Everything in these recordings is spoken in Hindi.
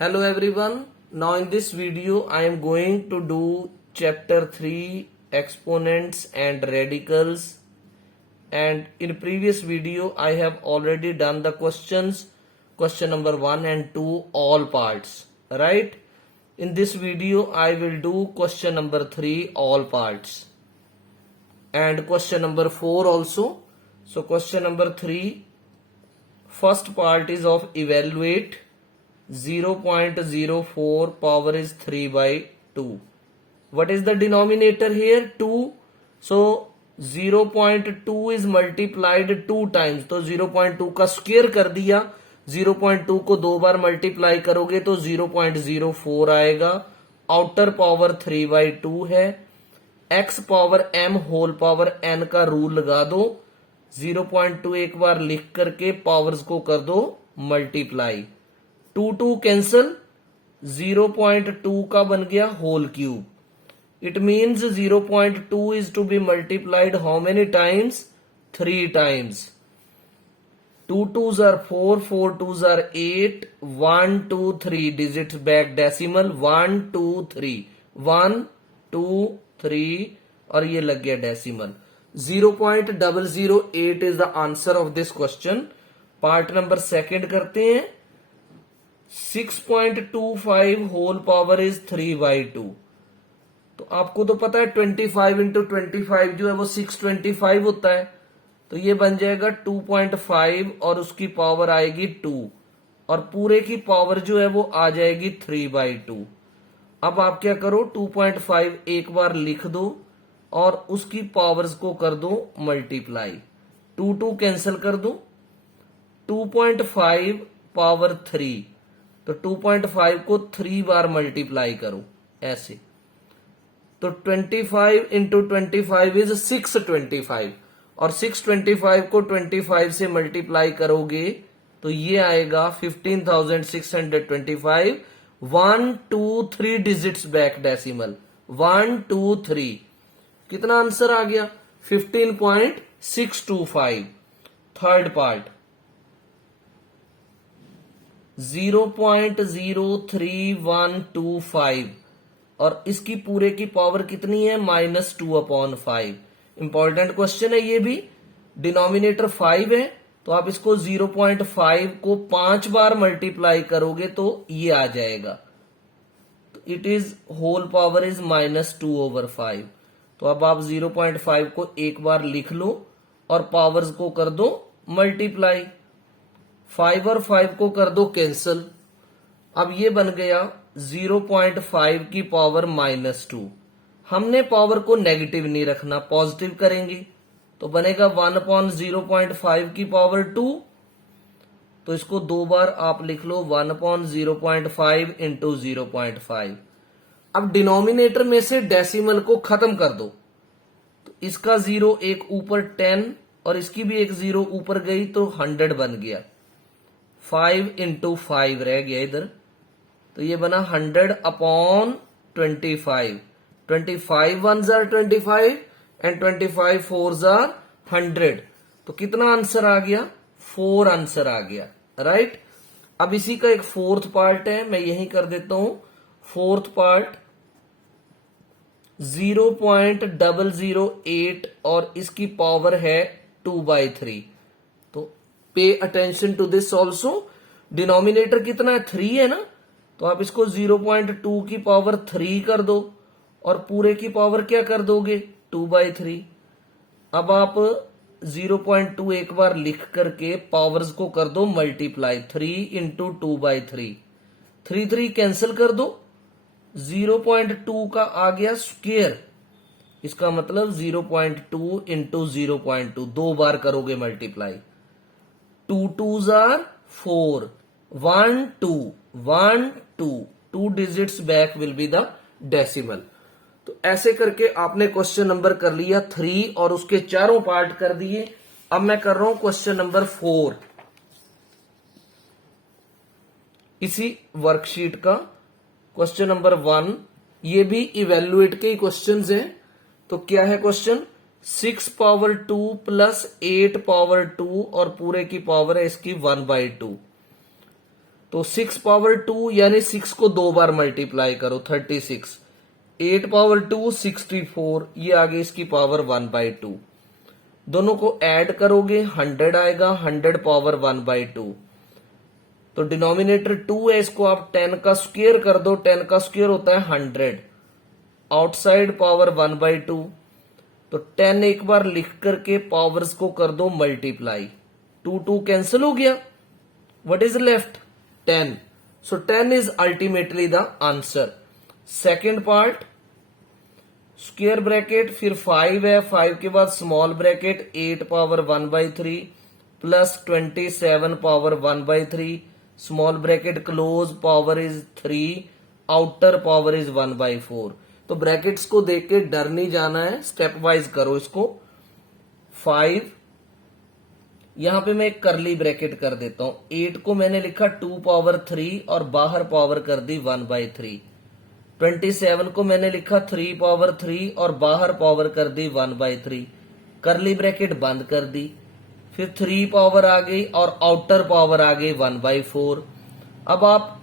Hello everyone. Now in this video I am going to do chapter 3 exponents and radicals, and in previous video I have already done the questions, question number 1 and 2 all parts, right? In this video I will do question number 3 all parts and question number 4 also. So question number 3, first part is of evaluate 0.04 power is 3 by 2. What is the denominator here? 2. So 0.2 is multiplied 2 times, तो 0.2 का स्क्वायर कर दिया. 0.2 को 2 बार मल्टीप्लाई करोगे तो 0.04 आएगा. आउटर पावर 3 by 2 है. x power m whole power n का रूल लगा दो. 0.2 एक बार लिख करके पावर्स को कर दो मल्टीप्लाई. 2 कैंसल. 0.2 का बन गया whole cube. It means 0.2 is to be multiplied how many times? 3 times. 2 2s are 4, 4 2s are 8, 1 2 3 digits back decimal 1 2 3 1 2 3 और ये लग गया decimal. 0.008 is the answer of this question. Part number second करते हैं. 6.25 होल पावर इज 3 by 2. तो आपको तो पता है 25 इंटू 25 जो है वो 625 होता है. तो ये बन जाएगा 2.5 और उसकी पावर आएगी 2 और पूरे की पावर जो है वो आ जाएगी 3 by 2. अब आप क्या करो, 2.5 एक बार लिख दो और उसकी पावर्स को कर दो मल्टीप्लाई. 2 कैंसिल कर दो. 2.5 पावर 3, तो 2.5 को 3 बार मल्टीप्लाई करो ऐसे. तो 25 इंटू 25 इज 625 और 625 को 25 से मल्टीप्लाई करोगे तो ये आएगा 15,625. 1 2 3 डिजिट्स बैक डेसिमल 1 2 3. कितना आंसर आ गया? 15.625. थर्ड पार्ट 0.03125 और इसकी पूरे की पावर कितनी है? -2/5. इंपॉर्टेंट क्वेश्चन है ये भी. डिनोमिनेटर 5 है तो आप इसको 0.5 को 5 बार मल्टीप्लाई करोगे तो ये आ जाएगा. तो it is whole power is -2/5. तो अब आप 0.5 को एक बार लिख लो और पावर्स को कर दो मल्टीप्लाई. 5 और 5 को कर दो कैंसल. अब ये बन गया 0.5 की पावर -2. हमने पावर को नेगेटिव नहीं रखना, पॉजिटिव करेंगे तो बनेगा 1/0.5 की पावर 2. तो इसको 2 बार आप लिख लो 1/0.5 इंटू 0.5. अब डिनोमिनेटर में से डेसिमल को खत्म कर दो. तो इसका 0 एक ऊपर 10 और इसकी भी एक 0 ऊपर गई तो 100 बन गया. 5 इंटू 5 रह गया इधर, तो ये बना 100/25. 25 1s are 25 and 25 4s are 100. तो कितना आंसर आ गया? 4 आंसर आ गया, राइट. अब इसी का एक फोर्थ पार्ट है, मैं यही कर देता हूं. फोर्थ पार्ट 0.008 और इसकी पावर है 2 by 3. तो pay attention to this also. Denominator कितना है? 3 है ना, तो आप इसको 0.2 की पावर 3 कर दो और पूरे की पावर क्या कर दोगे? 2 by 3. अब आप 0.2 एक बार लिख करके पावर्स को कर दो मल्टीप्लाई. 3 into 2 by 3. 3 कैंसिल कर दो. 0.2 का आ गया स्क्वायर. इसका मतलब 0.2 इंटू 0.2 2 बार करोगे multiply. 2 2s are 4. 1 2 1 2 2 digits back will be the decimal. तो ऐसे करके आपने क्वेश्चन नंबर कर लिया 3 और उसके चारों पार्ट कर दिए. अब मैं कर रहा हूं क्वेश्चन नंबर 4 इसी वर्कशीट का. क्वेश्चन नंबर 1 ये भी इवेल्युएट के ही क्वेश्चंस हैं. तो क्या है क्वेश्चन? 6 पावर 2 प्लस 8 पावर 2 और पूरे की पावर है इसकी 1/2. तो 6 पावर 2 यानी 6 को 2 बार मल्टीप्लाई करो 36, 8 पावर 2 64, ये आगे इसकी पावर 1/2। दोनों को ऐड करोगे 100 आएगा, 100 पावर 1/2। तो डिनोमिनेटर 2 है, इसको आप 10 का स्क्वायर कर दो, 10 का स्क्वायर होता है 100, आउटसाइड पावर 1/2। तो 10 एक बार लिख करके पावर्स को कर दो मल्टीप्लाई, 2 कैंसिल हो गया, what is left 10। So 10 is ultimately the answer. Second part, square bracket, फिर 5 है, 5 के बाद small bracket 8 power 1/3 plus 27 power 1/3, small bracket close, power is 3, outer power is 1/4। तो ब्रैकेट्स को देख के डर नहीं जाना है, स्टेप वाइज करो इसको। 5, यहां पे मैं एक करली ब्रैकेट कर देता हूं, 8 को मैंने लिखा 2 पावर 3 और बाहर पावर कर दी 1/3। 27 को मैंने लिखा 3 पावर 3 और बाहर पावर कर दी 1/3, करली ब्रैकेट बंद कर दी। फिर 3 पावर आ गई और आउटर पावर आ गई 1/4। अब आप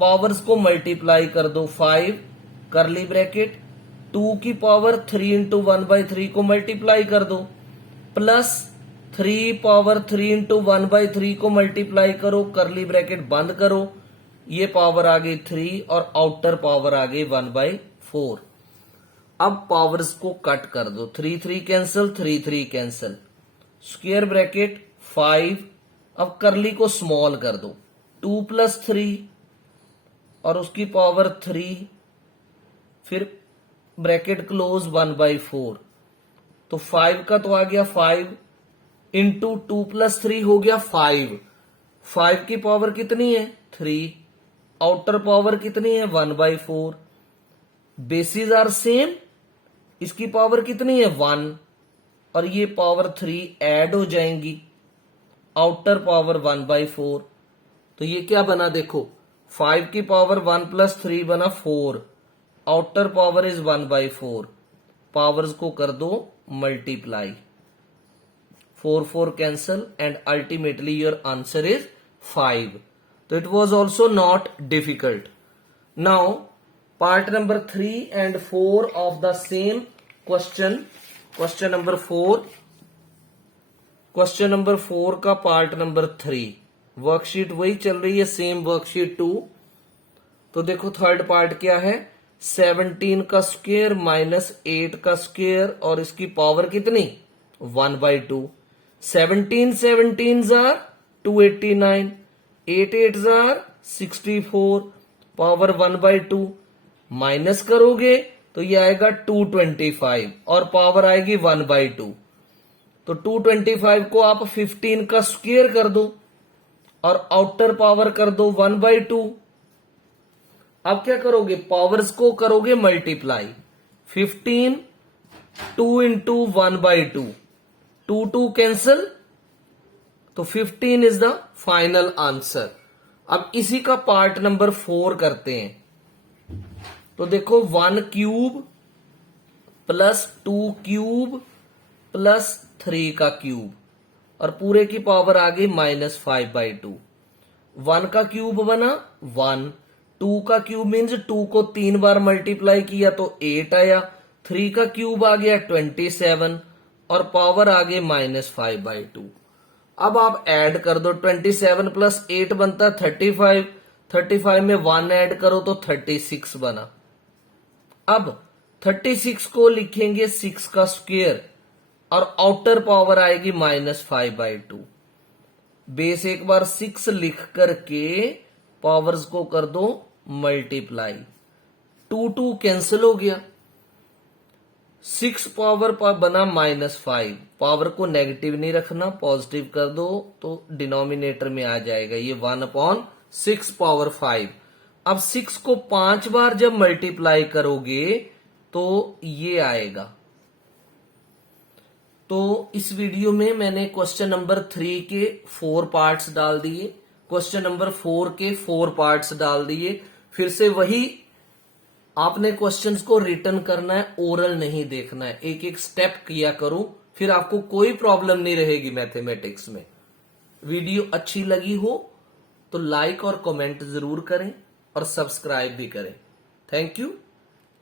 पावर्स को मल्टीप्लाई कर दो, 5 करली ब्रैकेट 2 की पावर 3 इंटू 1/3 को मल्टीप्लाई कर दो, प्लस 3 पावर 3 इंटू 1/3 को मल्टीप्लाई करो, करली ब्रैकेट बंद करो, ये पावर आ गई 3 और आउटर पावर आ गई 1/4। अब पावर्स को कट कर दो, 3 कैंसिल, 3 कैंसिल, स्क्वायर ब्रैकेट 5, अब करली को स्मॉल कर दो, 2 + 3 और उसकी पावर 3, फिर ब्रैकेट क्लोज 1/4। तो 5 का तो आ गया 5 इंटू 2 + 3 हो गया 5, 5 की पावर कितनी है 3, आउटर पावर कितनी है 1/4, बेसिस आर सेम, इसकी पावर कितनी है 1 और ये पावर 3 ऐड हो जाएंगी, आउटर पावर 1/4। तो ये क्या बना देखो, 5 की पावर 1 + 3 बना 4, आउटर पावर इज 1/4, पावर्स को कर दो multiply, 4 cancel and ultimately your answer is 5। तो it was also not difficult. Now part number 3 and 4 of the same question, question number 4, question number 4 का पार्ट नंबर 3, वर्कशीट वही चल रही है, सेम वर्कशीट 2। तो देखो थर्ड पार्ट क्या है, 17 का स्क्वायर माइनस 8 का स्क्वायर और इसकी पावर कितनी 1/2। 17 17s are 289, 8 8s are 64, power 1/2, minus करोगे तो ये आएगा 225 और पावर आएगी 1/2। तो 225 को आप 15 का स्क्वायर कर दो और आउटर पावर कर दो 1/2। अब क्या करोगे, पावर्स को करोगे मल्टीप्लाई, 15 2 इंटू 1/2, 2 कैंसल, तो 15 इज द फाइनल आंसर। अब इसी का पार्ट नंबर 4 करते हैं। तो देखो 1 क्यूब प्लस 2 क्यूब प्लस 3 का क्यूब और पूरे की पावर आ गई -5/2। 1 का क्यूब बना 1, 2 का क्यूब मीन्स 2 को 3 बार मल्टीप्लाई किया तो 8 आया, 3 का क्यूब आ गया 27 और पावर आ गई -5/2। अब आप ऐड कर दो, 27 + 8 बनता है 35, 35 में 1 ऐड करो तो 36 बना। अब 36 को लिखेंगे 6 का स्क्वायर और आउटर पावर आएगी -5/2। बेस एक बार 6 लिख करके पावर्स को कर दो मल्टीप्लाई, 2 कैंसिल हो गया, 6 पावर पर बना -5, पावर को नेगेटिव नहीं रखना, पॉजिटिव कर दो तो डिनोमिनेटर में आ जाएगा ये 1/6 पावर 5। अब 6 को 5 बार जब मल्टीप्लाई करोगे तो ये आएगा। तो इस वीडियो में मैंने क्वेश्चन नंबर 3 के 4 पार्ट्स डाल दिए, क्वेश्चन नंबर 4 के 4 पार्ट्स डाल दिए। फिर से वही आपने क्वेश्चंस को रिटर्न करना है, ओरल नहीं देखना है, एक एक स्टेप किया करूं, फिर आपको कोई प्रॉब्लम नहीं रहेगी मैथमेटिक्स में। वीडियो अच्छी लगी हो तो लाइक और कमेंट जरूर करें और सब्सक्राइब भी करें। Thank you.